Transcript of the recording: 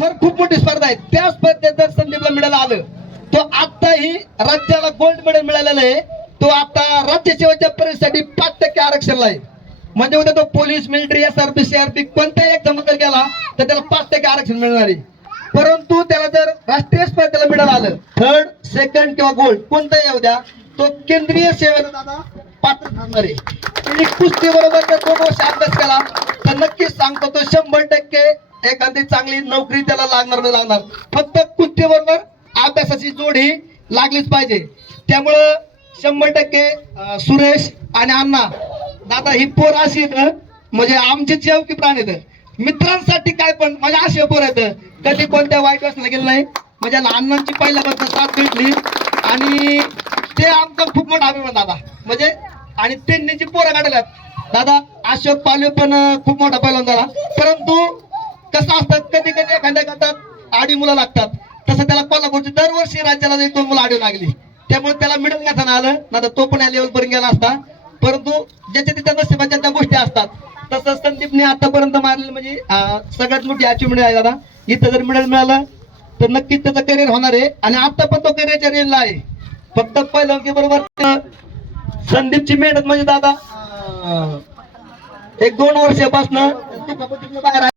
तर खूप मोठी स्पर्धा आहे. त्या स्पर्धेत जर संदीपला मेडल आलं, तो आताही राज्याला गोल्ड मेडल मिळालेलं आहे. तो आता राज्य सेवेच्या परीक्षेसाठी 5% आरक्षणला आहे. म्हणजे उद्या तो पोलीस, मिलिटरी, SRP, CRP कोणत्याही एक्झाम जर गेला तर त्याला 5% आरक्षण मिळणार आहे. परंतु त्याला जर राष्ट्रीय स्पर्धेला मेडल आलं, थर्ड, सेकंड किंवा गोल्ड कोणताही येऊ द्या, तो केंद्रीय सेवेला दादा पात्र ठरणार आहे. आणि कुस्ती बरोबर जर 2 वर्ष अभ्यास केला तर नक्कीच सांगतो तो 100% एखादी चांगली नोकरी त्याला लागणार नाही लागणार. फक्त कुस्ती बरोबर अभ्यासाची जोड ही लागलीच पाहिजे. त्यामुळं 100% सुरेश आणि अण्णा दादा ही पोर अशी म्हणजे आमचे जेवकी प्राण आहेत. मित्रांसाठी काय पण म्हणजे असे पोर आहेत, कधी कोणत्या वाईट व्यसनाला गेलं नाही. म्हणजे अण्णांची पहिल्यापासून साथ भेटली आणि ते आमचा खूप मोठा अभिमान दादा. म्हणजे आणि त्यांनी जी पोरं काढल्यात दादा, अशोक पालवे पण खूप मोठा पहिलवान झाला. परंतु कसं असतं, कधी कधी एखाद्या गटात आडी मुलं लागतात. तसं त्याला कोल्हापूरची दरवर्षी राज्याला 2 मुलं आडी लागली. त्यामुळे त्याला मिडल घेताना आलं, ना तो पण या लेवल पर्यंत गेला असता. परंतु ज्याच्या तिच्या नशिबाच्या त्या गोष्टी असतात. तसं संदीपने आतापर्यंत मारलेली म्हणजे सगळ्यात मोठी अचिव्हमेंट आहे दादा. इथं जर मेडल मिळालं तर नक्कीच त्याचं करिअर होणार आहे. आणि आता पण तो करिअरच्या रेलला आहे. फक्त पहिलवानकी बरोबर संदीपची मेहनत म्हणजे दादा 1-2 वर्षापासून बाहेर